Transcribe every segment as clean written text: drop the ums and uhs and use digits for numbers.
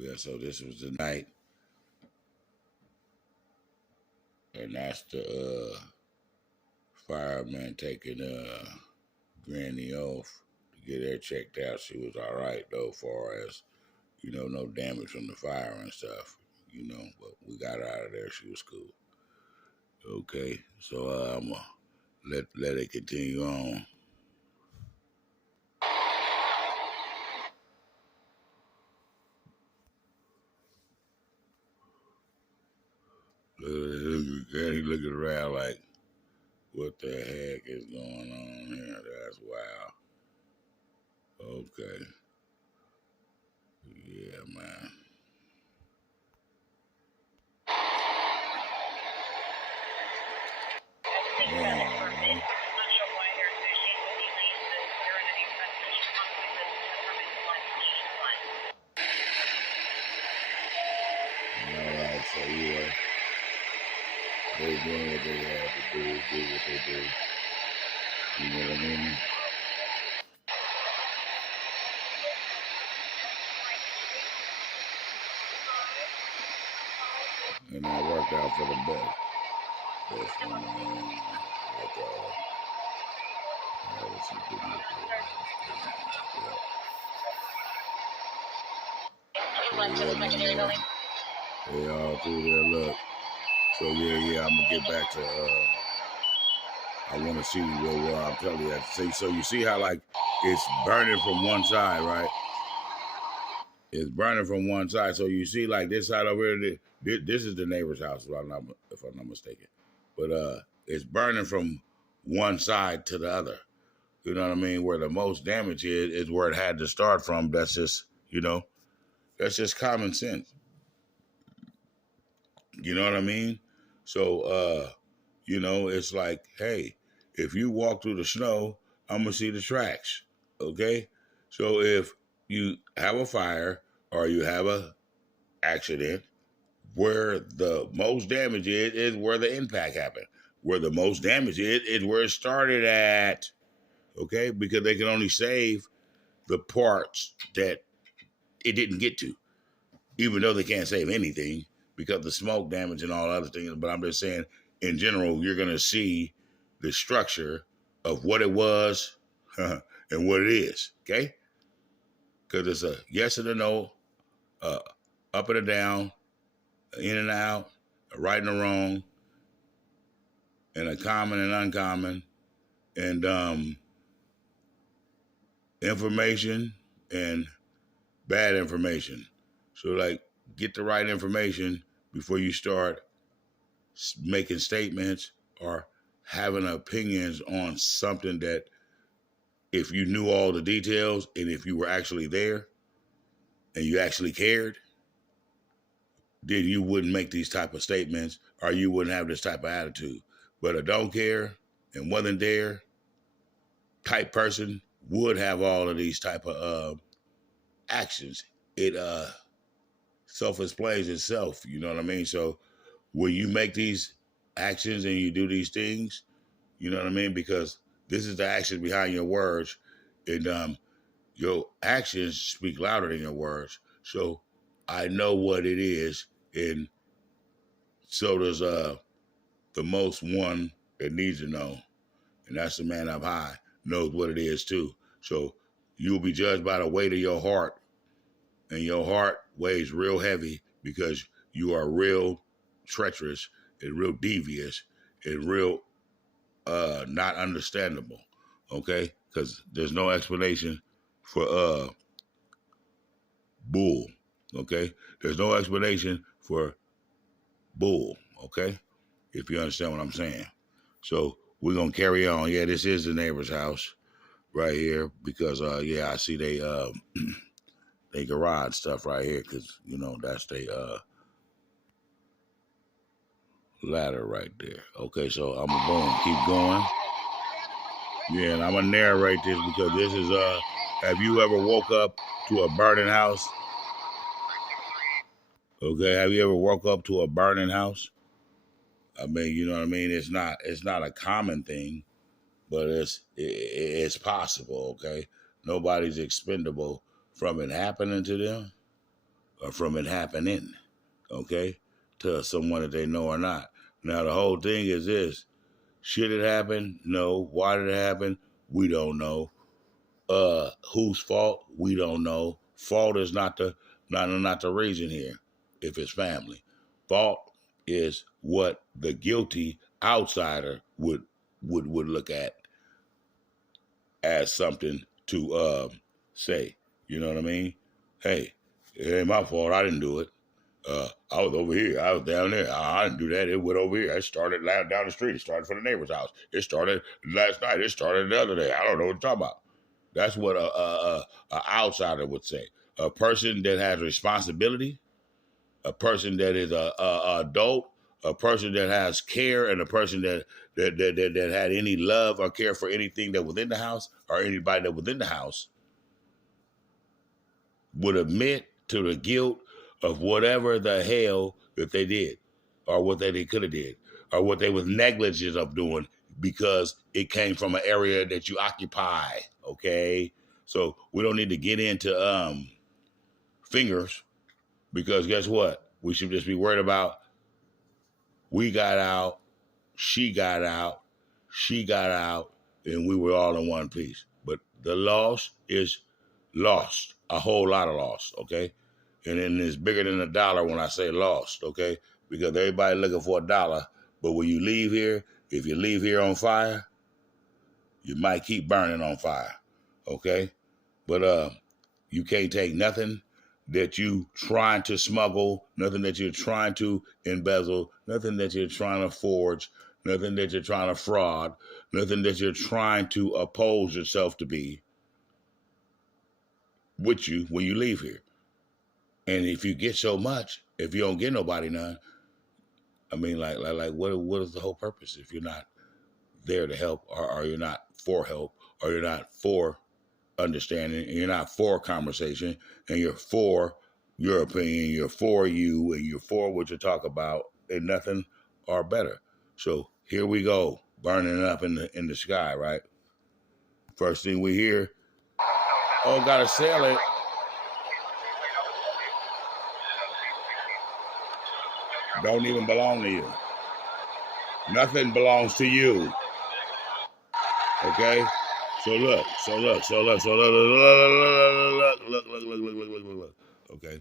Yeah, so this was the night, and that's the fireman taking Granny off to get her checked out. She was all right though, far as no damage from the fire and stuff. But we got her out of there. She was cool. Okay, so I'm gonna let it continue on. Granny looking around like, what the heck is going on here? That's wild. Okay. Yeah, man. Man. Alright, so yeah, they doing what they have to do what they do. You know what I mean? And that worked out for the best. Best one, like let's see, give me they all through there, look. So yeah, I'm gonna get back to I wanna see what I'm telling you. So you see how like it's burning from one side, right? It's burning from one side. So you see like this side over here, this is the neighbor's house, if I'm not mistaken. But it's burning from one side to the other. You know what I mean? Where the most damage is where it had to start from. That's just, that's just common sense. You know what I mean? So, it's like, hey, if you walk through the snow, I'm going to see the tracks. Okay? So if you have a fire or you have a accident, where the most damage is where the impact happened. Where the most damage is where it started at. Okay? Because they can only save the parts that it didn't get to, even though they can't save anything because of the smoke damage and all other things. But I'm just saying, in general, you're going to see the structure of what it was and what it is, okay? Because it's a yes and a no, up and a down, in and out, a right and a wrong, and a common and uncommon, and information and bad information. So, like, get the right information before you start making statements or having opinions on something that if you knew all the details and if you were actually there and you actually cared, then you wouldn't make these type of statements or you wouldn't have this type of attitude. But a don't care and wasn't there type person would have all of these type of actions. It self-explains itself, you know what I mean? So when you make these actions and you do these things, you know what I mean? Because this is the action behind your words, and your actions speak louder than your words. So I know what it is, and so does the most one that needs to know, and that's the man up high knows what it is too. So you'll be judged by the weight of your heart, and your heart weighs real heavy because you are real treacherous and real devious and real not understandable, okay? Because there's no explanation for bull, okay? There's no explanation for bull, okay? If you understand what I'm saying. So we're gonna carry on. Yeah, this is the neighbor's house right here because I see they garage stuff right here because that's they ladder right there. Okay, so I'm gonna boom, keep going. Yeah, and I'm gonna narrate this because this is have you ever woke up to a burning house? Okay, have you ever woke up to a burning house? I mean, you know what I mean? It's not a common thing, but it's possible, okay? Nobody's expendable from it happening to them. from it happening, okay, to someone that they know or not. Now, the whole thing is this: should it happen? No. Why did it happen? We don't know. Whose fault? We don't know. Fault is not the reason here. If it's family, fault is what the guilty outsider would look at as something to say. You know what I mean? Hey, it ain't my fault. I didn't do it. I was over here. I was down there. I didn't do that. It went over here. It started down the street. It started from the neighbor's house. It started last night. It started the other day. I don't know what you're talking about. That's what a outsider would say. A person that has responsibility, a person that is a adult, a person that has care, and a person that had any love or care for anything that was in the house or anybody that was in the house would admit to the guilt of whatever the hell that they did, or what they could have did, or what they was negligent of doing because it came from an area that you occupy. Okay, so we don't need to get into fingers, because guess what? We should just be worried about we got out, she got out, she got out, and we were all in one piece. But the loss is lost, a whole lot of loss, okay? And then it's bigger than a dollar when I say lost, okay? Because everybody looking for a dollar, but when you leave here, if you leave here on fire, you might keep burning on fire, okay? But you can't take nothing that you trying to smuggle, nothing that you're trying to embezzle, nothing that you're trying to forge, nothing that you're trying to fraud, nothing that you're trying to oppose yourself to be with you when you leave here. And if you get so much, if you don't get nobody none, I mean, like what is the whole purpose if you're not there to help, or you're not for help, or you're not for understanding, and you're not for conversation, and you're for your opinion, you're for you, and you're for what you talk about, and nothing are better. So here we go, burning up in the sky, right? First thing we hear, oh, gotta sell it. Don't even belong to you. Nothing belongs to you. Okay? So look. Okay.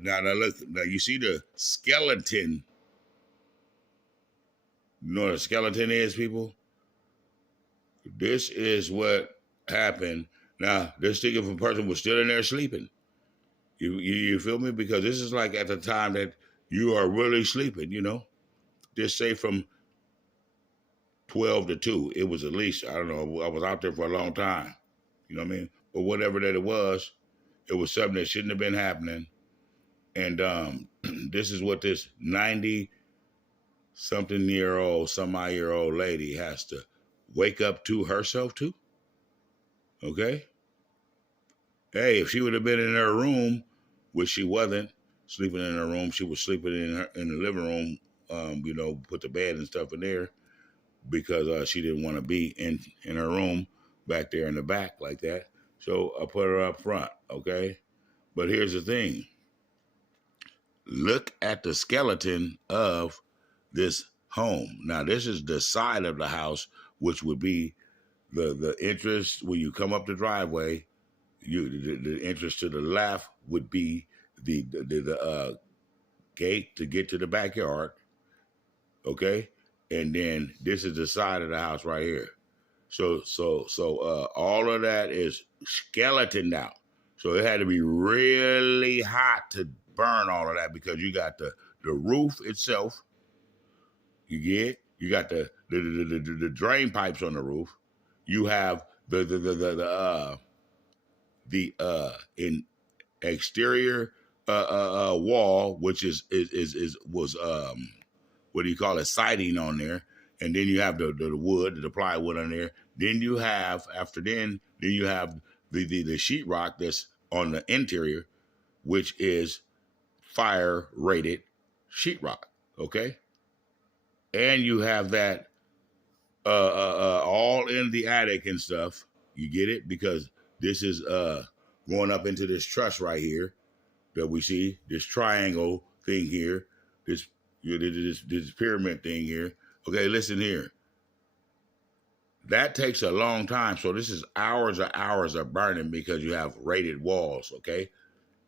Now look. Now you see the skeleton. You know what a skeleton is, people? This is what happened. Now, this thing, if a person was still in there sleeping. You feel me? Because this is like at the time that you are really sleeping, you know? Just say from 12 to 2. It was at least, I don't know, I was out there for a long time. You know what I mean? But whatever that it was something that shouldn't have been happening. And this is what this 90 something year old, some odd year old lady has to wake up to herself to. Okay? Hey, if she would have been in her room, which she wasn't sleeping in her room, she was sleeping in the living room, put the bed and stuff in there, because she didn't want to be in her room back there in the back like that. So I put her up front, okay? But here's the thing. Look at the skeleton of this home. Now, this is the side of the house, which would be the entrance when you come up the driveway. The entrance to the left would be the gate to get to the backyard, okay? And then this is the side of the house right here. So all of that is skeletoned out. So it had to be really hot to burn all of that, because you got the roof itself. You got the drain pipes on the roof. You have the exterior wall, which was what do you call it, siding on there, and then you have the wood, the plywood on there. Then you have then you have the sheetrock that's on the interior, which is fire rated sheetrock. Okay, and you have that all in the attic and stuff. You get it? Because this is going up into this truss right here. that we see, this triangle thing here, this this pyramid thing here. Okay, listen here. That takes a long time. So this is hours of burning because you have rated walls. Okay,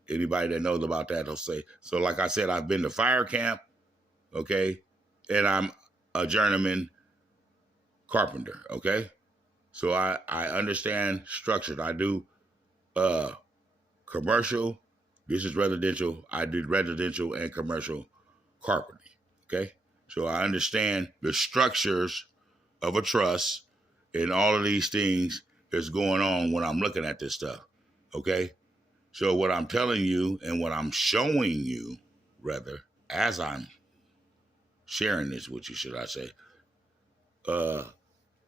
anybody that knows about that will say. So like I said, I've been to fire camp. Okay, and I'm a journeyman carpenter. Okay, so I understand structures. I do commercial. This is residential. I did residential and commercial carpentry. Okay, so I understand the structures of a truss and all of these things that's going on when I'm looking at this stuff. Okay, so what I'm telling you and what I'm showing you, rather, as I'm sharing this with you, should I say,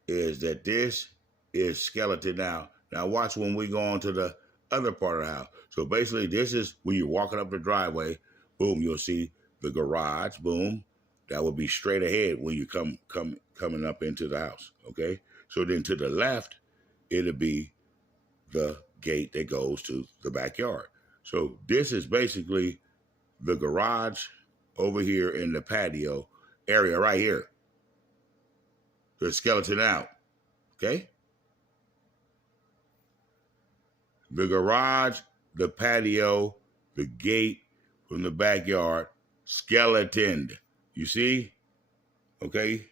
is that this is skeleton out. Now watch when we go on to the other part of the house. So basically this is when you're walking up the driveway, boom, you'll see the garage, boom. That would be straight ahead when you coming up into the house, okay? So then to the left, it'll be the gate that goes to the backyard. So this is basically the garage over here in the patio area right here. The skeleton out, okay? The garage, the patio, the gate from the backyard, skeletoned. You see? Okay?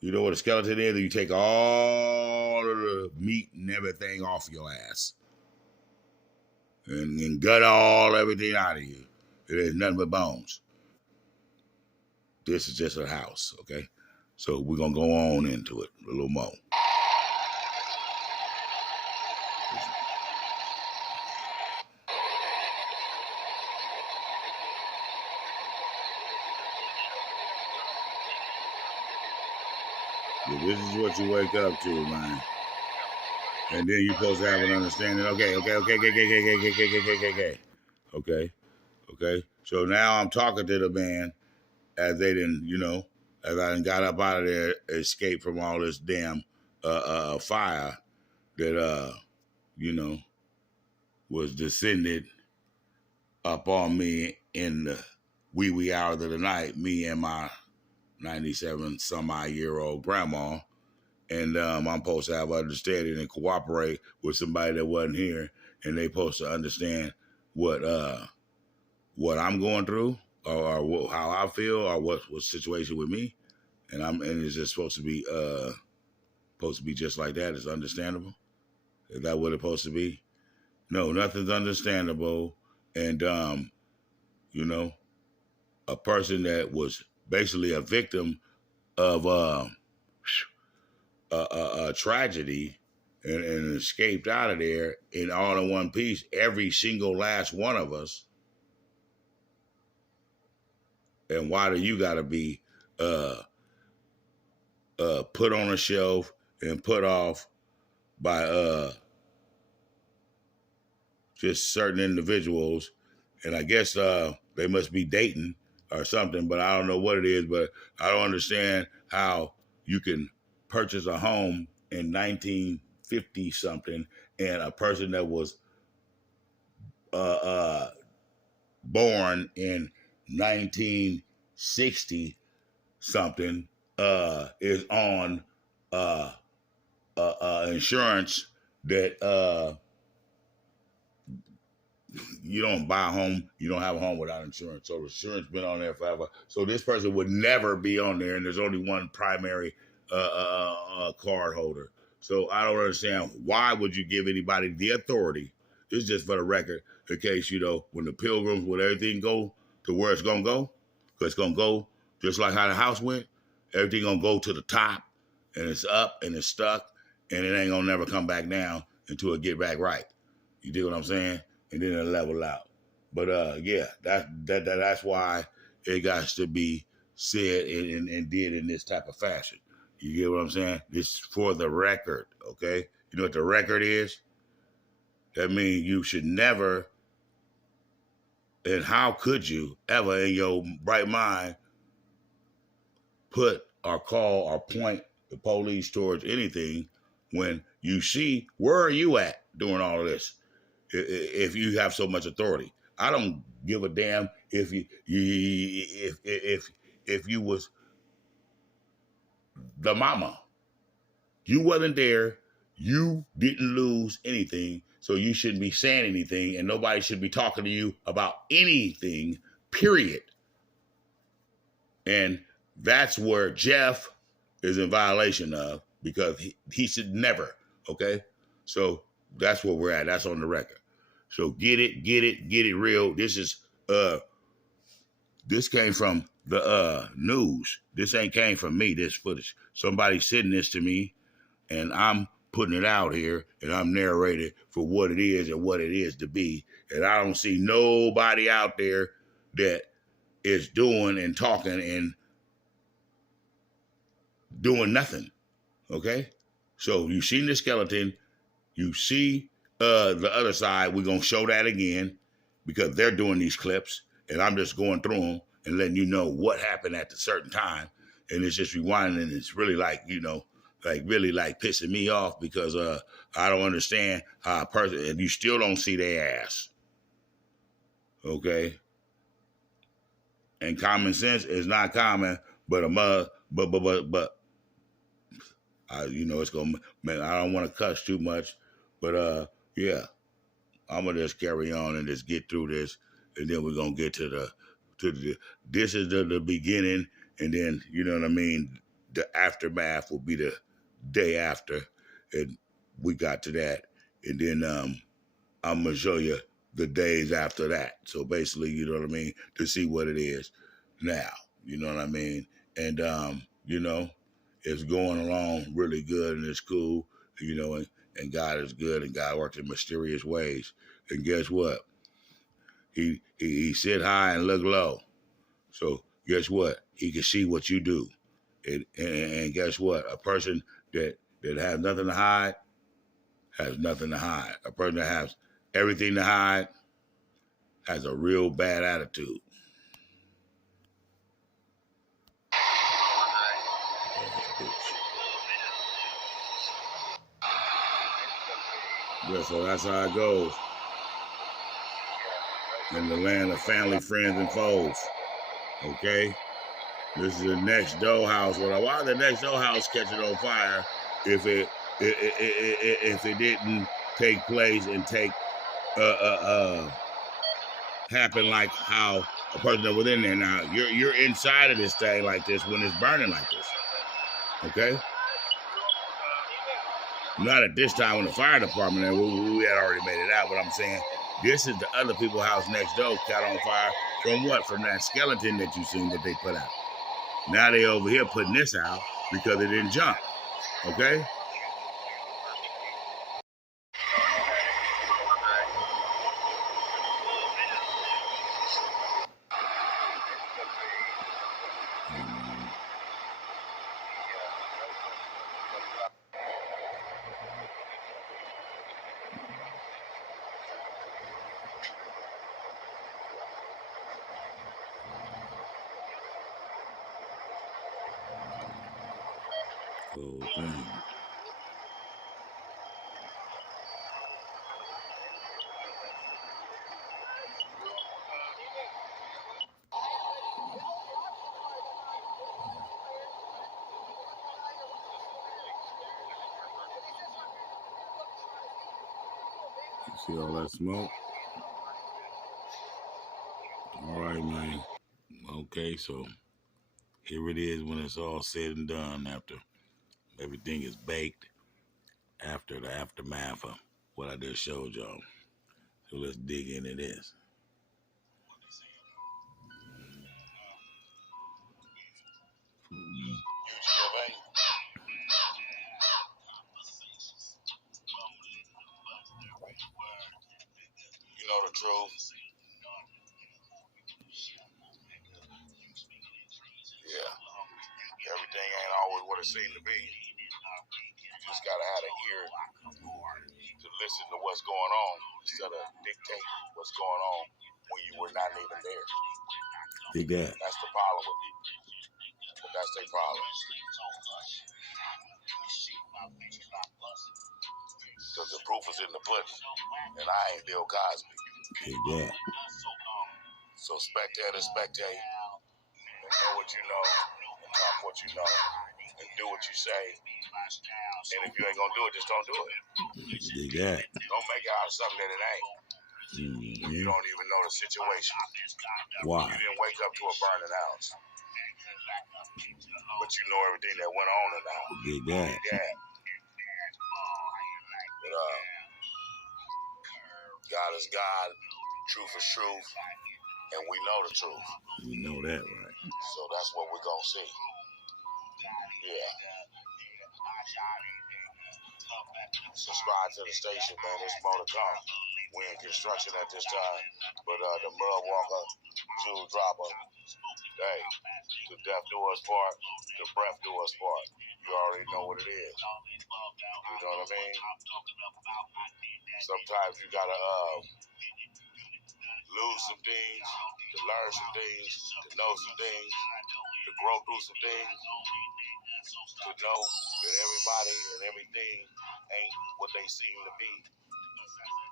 You know what a skeleton is? You take all of the meat and everything off your ass. And gut everything out of you. It is nothing but bones. This is just a house, okay? So we're going to go on into it a little more. This is what you wake up to, man. And then you're supposed to have an understanding. Okay. So now I'm talking to the man as they didn't, as I got up out of there, escaped from all this damn fire that was descended up on me in the wee hours of the night. Me and my 97 some odd year old grandma. And I'm supposed to have understanding and cooperate with somebody that wasn't here, and they supposed to understand what I'm going through, or how I feel, or what situation with me, and it's just supposed to be just like that. It's understandable. Is that what it's supposed to be? No, nothing's understandable, and a person that was basically a victim of a tragedy and escaped out of there in all in one piece, every single last one of us. And why do you got to be put on a shelf and put off by just certain individuals? And I guess they must be dating or something, but I don't know what it is. But I don't understand how you can purchase a home in 1950 something, and a person that was born in 1960 something is on insurance that you don't buy a home, you don't have a home without insurance. So insurance been on there forever. So this person would never be on there, and there's only one primary card holder. So I don't understand, why would you give anybody the authority? This is just for the record, in case, when the pilgrims, when everything go to where it's going to go, because it's going to go just like how the house went, everything going to go to the top, and it's up, and it's stuck, and it ain't going to never come back down until it get back right. You dig what I'm saying? And then it'll level out. But yeah, that's why it got to be said and did in this type of fashion. You get what I'm saying? This is for the record, okay? You know what the record is? That means you should never, and how could you ever in your right mind put or call or point the police towards anything when you see, where are you at doing all of this? If you have so much authority. I don't give a damn if if you was the mama. You wasn't there. You didn't lose anything, so you shouldn't be saying anything, and nobody should be talking to you about anything. Period. And that's where Jeff is in violation of, because he should never. Okay, so that's where we're at. That's on the record. So get it real. This came from the news. This ain't came from me. This footage. Somebody sending this to me, and I'm putting it out here, and I'm narrating for what it is and what it is to be. And I don't see nobody out there that is doing and talking and doing nothing. Okay? So you seen the skeleton, you see the other side. We're gonna show that again because they're doing these clips, and I'm just going through them and letting you know what happened at a certain time. And it's just rewinding, and it's really like, really like pissing me off because I don't understand how a person, and you still don't see their ass. Okay? And common sense is not common, but it's gonna. Man, I don't want to cuss too much, but yeah, I'm gonna just carry on and just get through this, and then we're gonna get to the. This is the beginning, and then you know what I mean. The aftermath will be the day after, and we got to that, and then I'm gonna show you the days after that. So basically, you know what I mean, to see what it is now. You know what I mean, and it's going along really good, and it's cool. And God is good, and God works in mysterious ways. And guess what? He sit high and look low. So guess what? He can see what you do. And guess what? A person that has nothing to hide has nothing to hide. A person that has everything to hide has a real bad attitude. Yeah, so that's how it goes. In the land of family, friends, and foes. Okay? This is the next door house. Well, why the next door house catching on fire if it didn't take place and happen like how a person that was in there? Now you're inside of this thing like this when it's burning like this. Okay? Not at this time when the fire department there, we had already made it out, but I'm saying this is the other people's house next door caught on fire from what? From that skeleton that you seen that they put out. Now they over here putting this out because it didn't jump. Okay? Cool thing. You see all that smoke? All right, man. Okay, so here it is when it's all said and done, after everything is baked, after the aftermath of what I just showed y'all. So let's dig into this. You know the truth. Yeah. Everything ain't always what it seemed to be. You just gotta have an ear to listen to what's going on instead of dictate what's going on when you were not even there. Dig that. That's the problem with people. But that's their problem. Because the proof is in the pudding, and I ain't Bill Cosby. Dig that. So spectators spectate and know what you know and talk what you know and do what you say. And if you ain't gonna do it, just don't do it. Dig that. Don't make it out of something that it ain't. Mm-hmm. You don't even know the situation. Why? You didn't wake up to a burning house. But you know everything that went on in the house. Dig that. Yeah. But, God is God, truth is truth, and we know the truth. We know that, right? So that's what we're gonna see. Yeah. Subscribe to the station, man. There's more to come. We're in construction at this time, but the mud walker, jewel dropper, hey, the death do us part, the breath do us part. You already know what it is. You know what I mean? Sometimes you gotta lose some things, to learn some things, to know some things, to grow through some things, to know that everybody and everything ain't what they seem to be,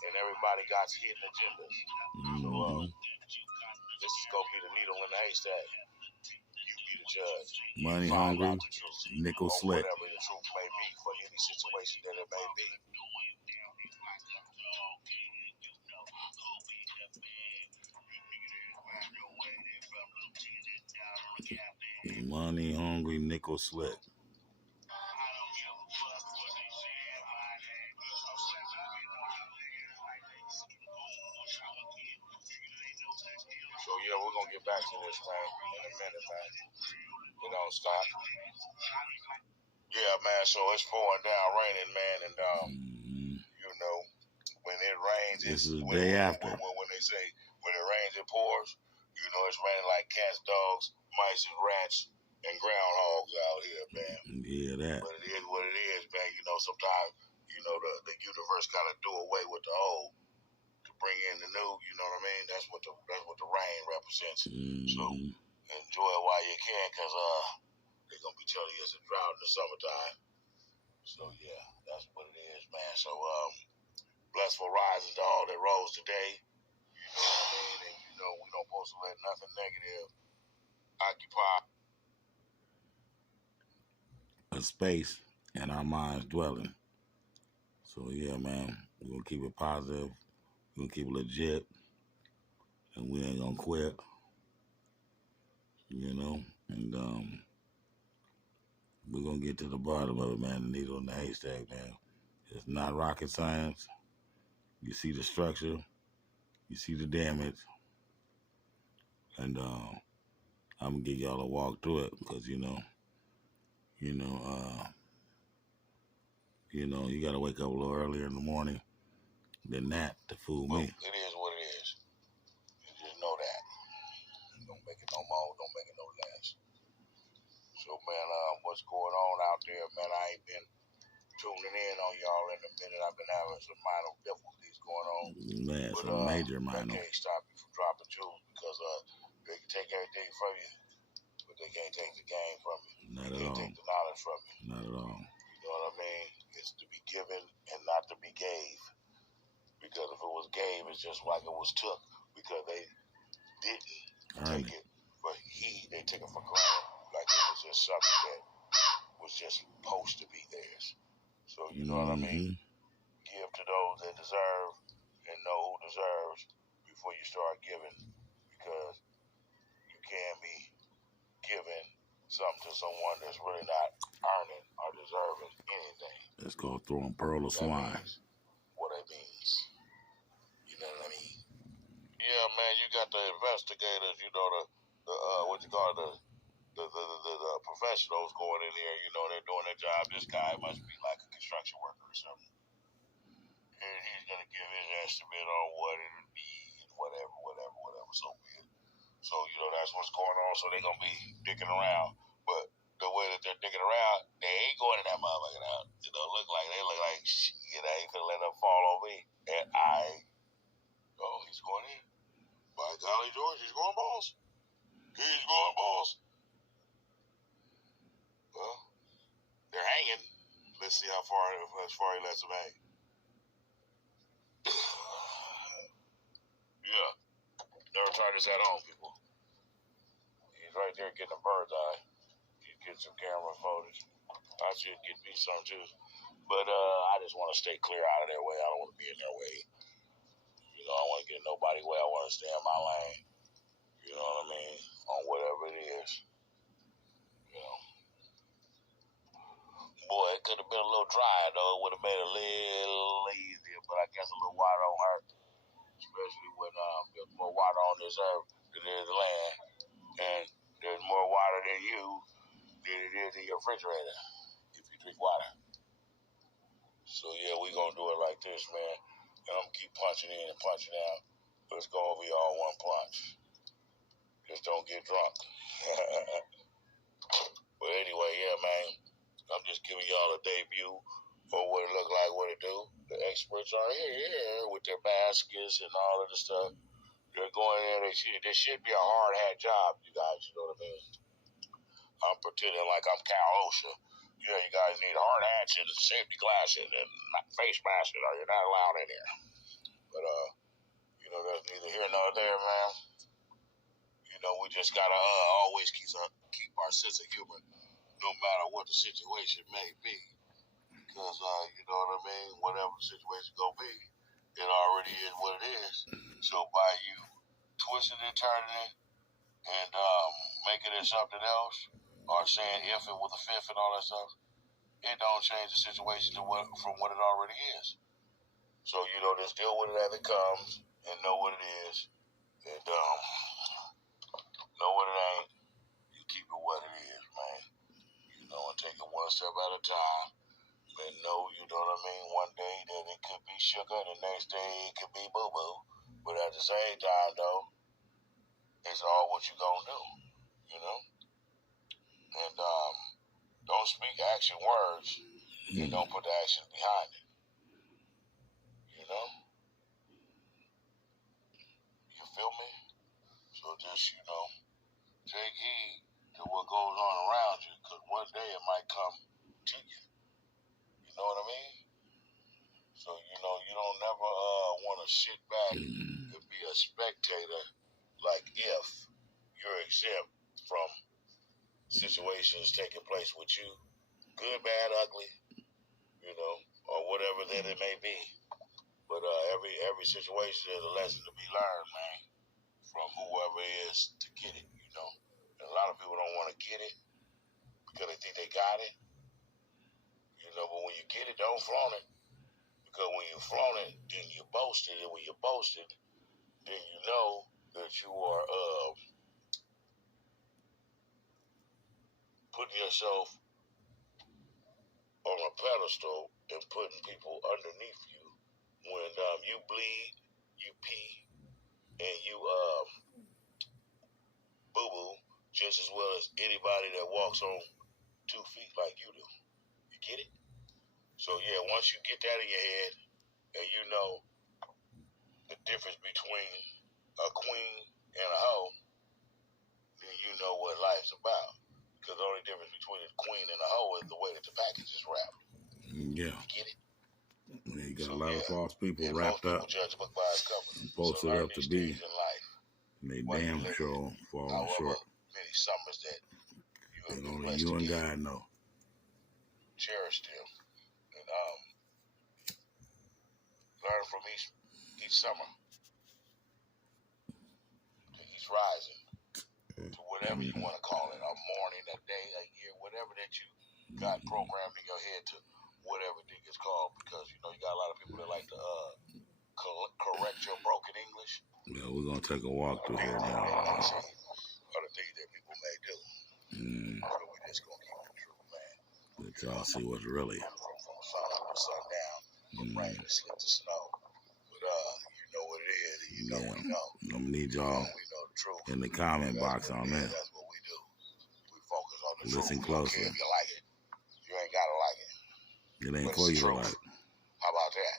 and everybody got hidden agendas. So this is gonna be the needle in the haystack. You be the judge. Money Find hungry, out the truth, nickel or slick. whatever the truth may be for any situation that it may be. Money hungry, nickel slick. So yeah, we're gonna get back to this, man, in a minute, man. It don't stop. Yeah, man. So it's pouring down, raining, man, and you know, when it rains, This it's is the day after. when they say when it rains, it pours. You know, it's raining like cats, dogs, mice, and rats, and groundhogs out here, man. Yeah, that. But it is what it is, man. You know, sometimes you know the universe kind of do away with the old to bring in the new. You know what I mean? That's what the rain represents. So enjoy it while you can, cause they're gonna be telling you it's a drought in the summertime. So yeah, that's what it is, man. So blessful rises to all that rose today. You know what I mean? And you know we don't supposed to let nothing negative occupy a space in our minds dwelling. So yeah, man, we're gonna keep it positive, we're gonna keep it legit, and we ain't gonna quit. You know, and we're gonna get to the bottom of it, man. The needle in the haystack, man. It's not rocket science. You see the structure, you see the damage, and I'm gonna give y'all a walk through it because you gotta wake up a little earlier in the morning than that to fool me. It is what it is. You just know that. Don't make it no more. Don't make it no less. So man, what's going on out there, man? I ain't been tuning in on y'all in a minute. I've been having some minor difficulties going on. Man, But some major that minor. can't stop you from dropping jewels because they can take everything from you, but they can't take the game from you. Not They at can't all. take the knowledge from you. Not at all. You know what I mean? It's to be given and not to be gave. Because if it was gave, it's just like it was took. Because they didn't take it for heed. They took it for granted. Like it was just something that was just supposed to be theirs. So you know what I mean? Give to those that deserve and know who deserves before you start giving. Because you can't be giving something to someone that's really not earning or deserving anything. Let's go throw a pearl of swine. What it means. You know what I mean? Yeah, man, you got the investigators, you know, the what you call the professionals going in there, you know, they're doing their job. This guy must be like a construction worker or something. And he's gonna give his estimate on what it would be and whatever, so be it. So, you know, that's what's going on. So they're gonna be digging around. But the way that they're digging around, they ain't going in that motherfucker out. You know, look like shit, I ain't gonna let them fall on me. And he's going in. By golly George, he's going balls. He's going balls. Well, they're hanging. Let's see how far he lets them hang. Yeah. They're try this at home, people. He's right there getting a bird's eye. He's getting some camera footage. I should get me some too. But I just want to stay clear out of their way. I don't want to be in their way. You know, I don't want to get in nobody's way. I want to stay in my lane. You know what I mean? On whatever it is. You know. Boy, it could have been a little dry though. It would have made it a little easier, but I guess a little water don't hurt. Especially when there's more water on this earth than there's land. And there's more water than you than it is in your refrigerator if you drink water. So yeah, we gonna do it like this, man. And I'm gonna keep punching in and punching out. Let's go over y'all one punch. Just don't get drunk. But anyway, yeah, man. I'm just giving y'all a debut for what it look like, what it do. The experts are here with their baskets and all of the stuff. They're going in. This should be a hard hat job, you guys. You know what I mean? I'm pretending like I'm Cal OSHA. Yeah, you guys need hard hats and safety glasses and face masks, or you're not allowed in here. But you know, that's neither here nor there, man. You know, we just gotta always keep our sense of humor, no matter what the situation may be. Because you know what I mean. Whatever the situation gonna be, it already is what it is. So by you twisting and turning it and making it something else, or saying if it with a fifth and all that stuff, it don't change the situation from what it already is. So, you know, just deal with it as it comes and know what it is. And know what it ain't. You keep it what it is, man. You know, and take it one step at a time. And know, you know what I mean, one day that it could be sugar, the next day it could be boo-boo. But at the same time, though, it's all what you gonna do, you know? And don't speak action words and don't put the action behind it. You know? You feel me? So just, you know, take heed to what goes on around you, because one day it might come to you. You know what I mean? So, you know, you don't never want to sit back and be a spectator like if you're exempt from situations taking place with you, good, bad, ugly, you know, or whatever that it may be. But every situation is a lesson to be learned, man, from whoever it is to get it, you know. And a lot of people don't want to get it because they think they got it, you know. But when you get it, don't flaunt it, because when you flaunt it, then you boast it, and when you boast it, then you know that you are putting yourself on a pedestal and putting people underneath you. When you bleed, you pee, and you boo-boo just as well as anybody that walks on 2 feet like you do. You get it? So yeah, once you get that in your head and you know the difference between a queen and a hoe, then you know what life's about. Because the only difference between a queen and a hoe is the way that the package is wrapped. Yeah. You get it? Yeah, you got a lot of false people and wrapped most up, people judge a book by its cover. posted So up to be, in life, and they damn sure falling short. Many summers that you have And been only blessed you to and get. God know. Cherish them and learn from each summer, to each rising, to whatever you want to call it, a morning, a day, a year, whatever that you got programmed in your head to whatever thing is called, because you know you got a lot of people that like to correct your broken English. Yeah, we're gonna take a walk through here now. Are the things that people may do. So we just gonna keep it true, man. Let y'all see what's really. From sun up to sundown, from rain to slip to snow. But you know what it is, and you know we know. I'm gonna need y'all we know the truth. in the comment box on that. That's what we do. We focus on the Listen truth. closely. If you like it, you ain't gotta like it. It ain't for you to like. How about that?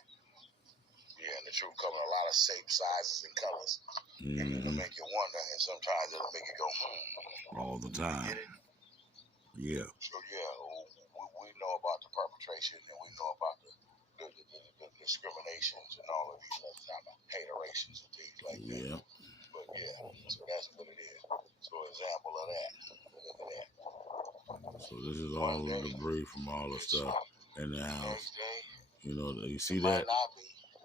Yeah, and the truth comes in a lot of shapes, sizes, and colors. And it'll make you wonder, and sometimes it'll make you go, all the time. Yeah. So yeah, we know about the perpetration, and we know about the discriminations and all of these other kind of haterations and things like that. But yeah, So this is all the debris from all the stuff in the house. You know, you see that?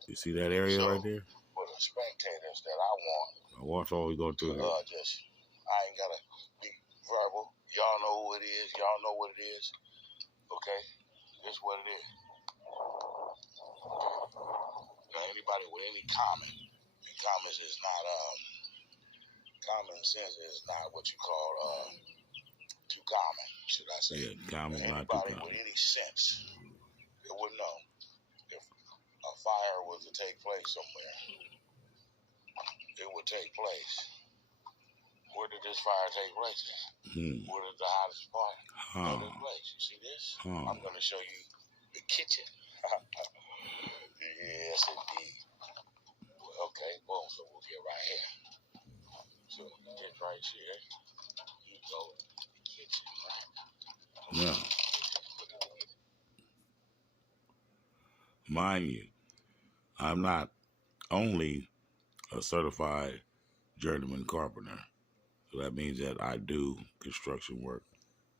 You see that area right there? For the spectators that I want, Now watch all we go through here. I ain't gotta be verbal. Y'all know who it is. Y'all know what it is. Okay, this is what it is. Now, anybody with any comment, and comments is not common sense is not what you call too common, should I say? Yeah, common, not too anybody common. with any sense, it would know if a fire was to take place somewhere, it would take place. Where did this fire take place at? Where is the hottest part of this place? You see this? I'm going to show you the kitchen. Yes, indeed. Okay, boom. So we'll get right here. So this right here, you go in the kitchen, right? Yeah. Mind you, I'm not only a certified journeyman carpenter. So that means that I do construction work,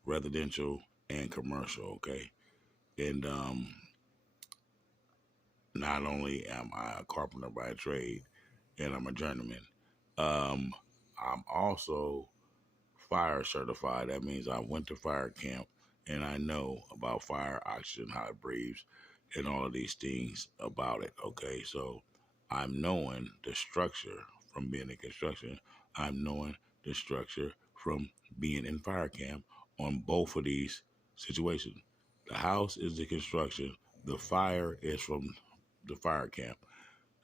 residential and commercial, okay? And not only am I a carpenter by trade and I'm a journeyman, I'm also fire certified. That means I went to fire camp and I know about fire, oxygen, how it breathes, and all of these things about it. Okay, so I'm knowing the structure from being in construction. I'm knowing the structure from being in fire camp on both of these situations. The house is the construction. The fire is from the fire camp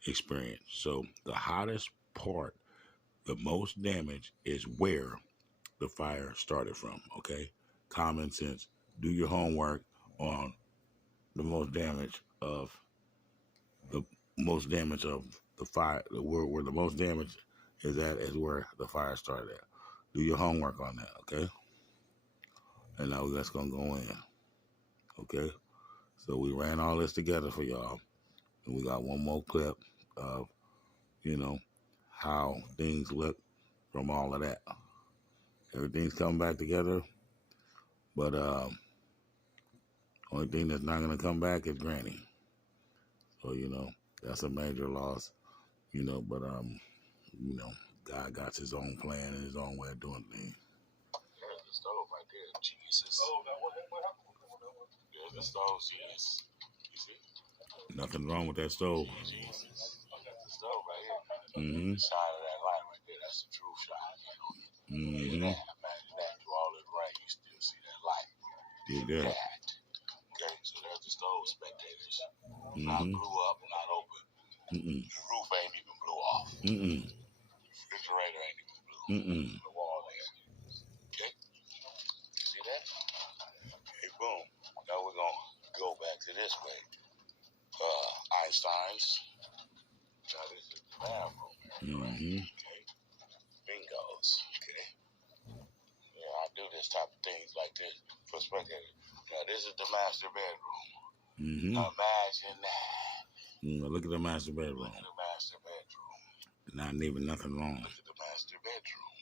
experience. So the hottest part, the most damage is where the fire started from, okay? Common sense. Do your homework on the most damage of the fire, where the most damage is at is where the fire started at. Do your homework on that, okay? And now that's gonna go in, okay? So we ran all this together for y'all, and we got one more clip of, you know, how things look from all of that. Everything's coming back together, but only thing that's not gonna come back is Granny. So, you know, that's a major loss, you know, but you know, God got his own plan and his own way of doing things. There's the stove right there, Jesus. There's the stove, Jesus. You see? Nothing wrong with that stove. Jesus. That's the stove right here. Mm-hmm. The shine of that light right there, that's the true shine. Mm-hmm. Imagine that through all this rain, you still see that light. Did that. Okay, so there's the stove, spectators. Mm-hmm. Not blew up, not open. Mm-mm. The roof ain't even blew off. Mm-mm. The refrigerator ain't even blew. Mm-mm. The wall there. Okay? You see that? Okay, boom. Now we're going to go back to this way. Einstein's. Now this is the bathroom area, right? Mm-hmm. Okay? Bingos. Okay? Yeah, I do this type of things like this for spectators. Now this is the master bedroom. Mm-hmm. Imagine that. Look at the master bedroom. Look at the master bedroom. Not even nothing wrong. Look at the master bedroom.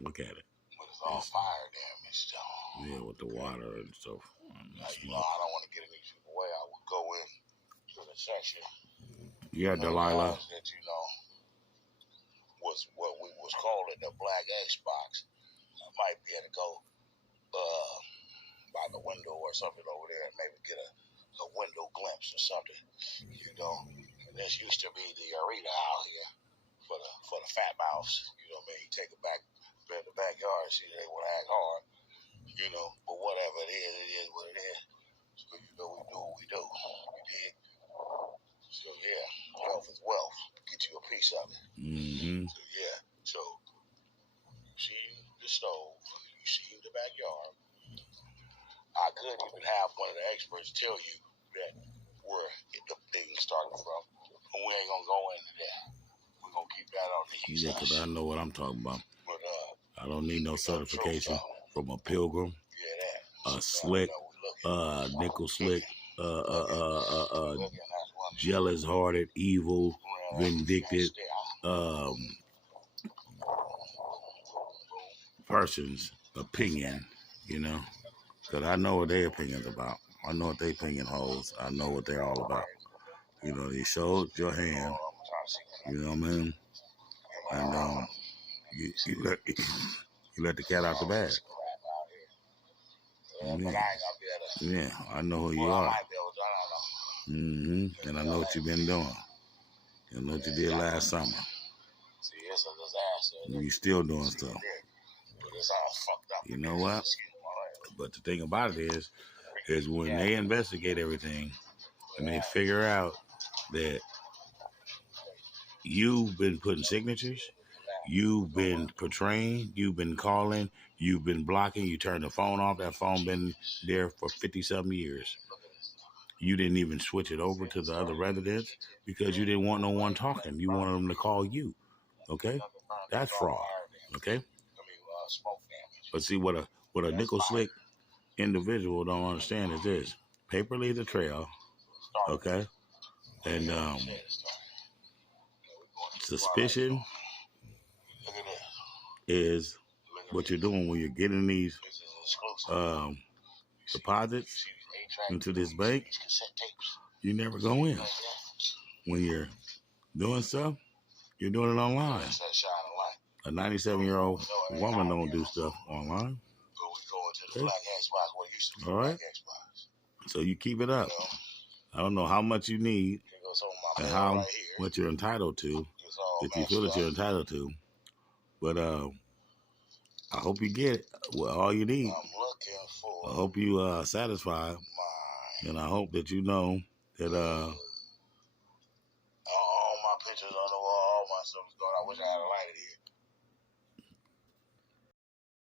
Look at it. But it's all fire damage, though. Yeah, with the water and stuff. Now, you know, I don't want to get any people away. I would go in to the section. Yeah, Delilah. That, you know, was what we was calling the black Xbox. I might be able to go by the window or something over there and maybe get a window glimpse or something, you know. And this used to be the arena out here for the fat mouths, you know what I mean? You take it back in the backyard, see they want to act hard, you know. But whatever it is what it is. So, you know, we do what we do. We did. So, yeah, health is wealth. Get you a piece of it. Mm-hmm. So, yeah. So, you see the stove. You see the backyard. I could even have one of the experts tell you that where the thing started from. But we ain't going to go into that. We're going to keep that on the east. Yeah, because I know what I'm talking about. But, I don't need no certification from a Pilgrim, a Slick, Nickel Slick, jealous hearted, evil, vindictive person's opinion, you know. Because I know what their opinion's about. I know what their opinion holds. I know what they're all about. You know, you showed your hand. You know what I mean? And you let you let the cat out the bag. Yeah, yeah. I know who you are. And I know what you've been doing. I know what you did last summer. You still doing stuff. You know what? But the thing about it is when they investigate everything and they figure out that you've been putting signatures, you've been portraying, you've been calling, you've been blocking, you turned the phone off, that phone been there for 50-something years. You didn't even switch it over to the other residents because you didn't want no one talking. You wanted them to call you. Okay? That's fraud. Okay? But see what a nickel slick individual don't understand is this. Paper leaves a trail, okay? And suspicion is what you're doing when you're getting these um, deposits into this bank. You never go in. When you're doing stuff, you're doing it online. A 97-year-old woman don't do stuff online. Okay? All right? So you keep it up. I don't know how much you need and how much you're entitled to, if you feel that you're entitled to. But I hope you get it. Well, all you need. I hope you satisfied, and I hope that you know that